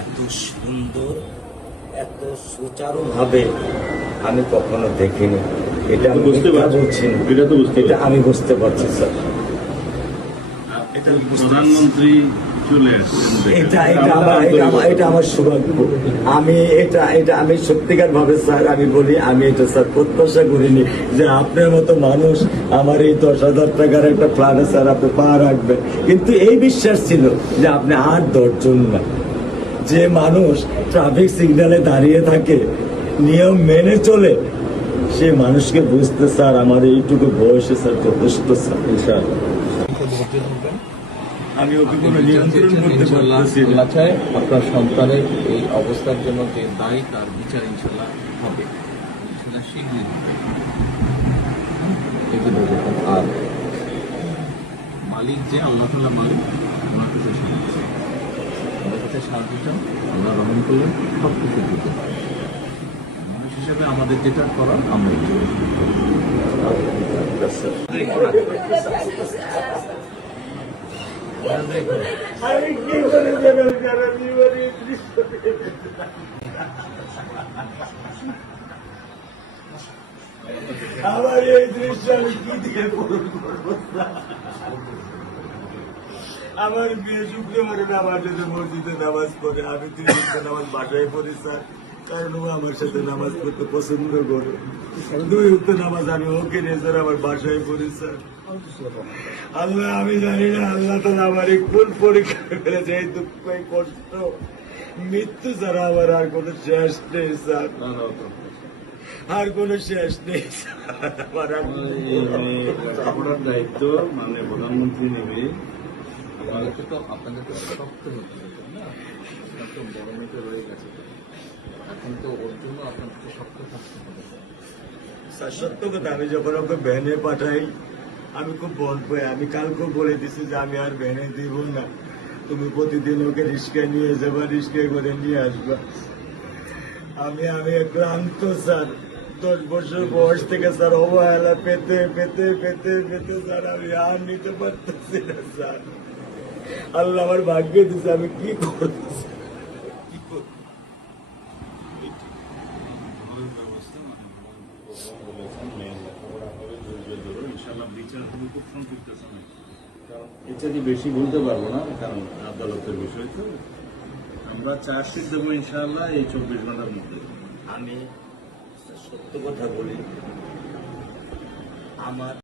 এত সুন্দর, এত সুচারুভাবে আমি কখনো দেখিনি। এটা বুঝতে পারছি না, এটা আমি বুঝতে পারছি স্যার। প্রধানমন্ত্রী চলে আসছেন, এটা আমার সৌভাগ্য। আমি সত্যিকার ভাবে স্যার আমি বলি, আমি এটা স্যার প্রত্যাশা করিনি যে আপনার মতো মানুষ আমার এই 10,000 টাকার একটা প্ল্যানে স্যার আপনি পা রাখবেন। কিন্তু এই বিশ্বাস ছিল যে আপনি আর 10 জন না, যে মানুষ ট্রাফিক সিগন্যালে দাঁড়িয়ে থাকে, নিয়ম মেনে চলে, সে মানুষকে বুঝতে স্যার আমার এইটুকু বয়সে স্যার যথেষ্ট স্যার। আমি ওকে কোনো নিয়ন্ত্রণ করতে পারতেছি না। আপনার সন্তানের এই অবস্থার জন্য যে দায়ী, তার বিচার ইনশাল্লাহ হবে, সেটা শীঘ্রই। আর মালিক যে আল্লাহ তাআলা মালিক, ওনার কাছে সাহায্য, ওনার কাছে সাহায্য চাও, আল্লাহ রহম করলেন, সব কিছু দিতে পারে। মানুষ হিসেবে আমাদের যেটা করার আমরা আমার এই দৃশ্য আমি কি দিয়ে পূরণ করবো? আমার মেয়ে শুক্রবারে নামাজ মসজিদে নামাজ পড়ে, আমি 3 ওয়াক্ত নামাজ বাসায় পড়ি স্যার, কারণ ও আমার সাথে নামাজ পড়তে পছন্দ করে। 2 ওয়াক্ত নামাজ আমি ওকে নিয়ে স্যার আমার বাসায় পড়ি স্যার। আল্লাহ আমি জানি না আল্লাহ তাআলা আমার এই কোন পরীক্ষা ফেলেছে, এই দুঃখ, এই কষ্ট, মৃত্যু ছাড়া আমার আর কোনো শেষ নেই স্যার, আর কোনো শেষ নেই স্যার। আপনার দায়িত্ব মানে প্রধানমন্ত্রী নেবে, আপনাদের তো শক্ত হতে হবে না, আপনার তো বড় মেয়েটা রয়ে গেছে, এখন তো ওর জন্য আপনাকে শক্ত থাকতে হবে স্যার। সত্য কথা, আমি যখন ওকে ভ্যানে পাঠাই আমি খুব বল পাই। আমি কালকেও বলে দিছি যে আমি আর ভ্যানে দিব না, তুমি প্রতিদিন ওকে রিস্কায় নিয়ে যাবা, রিস্কায় করে নিয়ে আসবা। আমি ক্লান্ত স্যার, 10 বছর বয়স থেকে স্যার অবহেলা পেতে পেতে পেতে পেতে স্যার আমি আর নিতে পারতেছি না স্যার। আল্লাহ আমার ভাগ্যে দিচ্ছে, আমি কি করতেছি, কি করব? এটাকে বেশি বলতে পারবো না, কারণ আদালতের বিষয় তো। আমরা চার্জশিট দেবো ইনশাআল্লাহ এই 24 ঘন্টার মধ্যে। আমি সত্য কথা বলি, আমার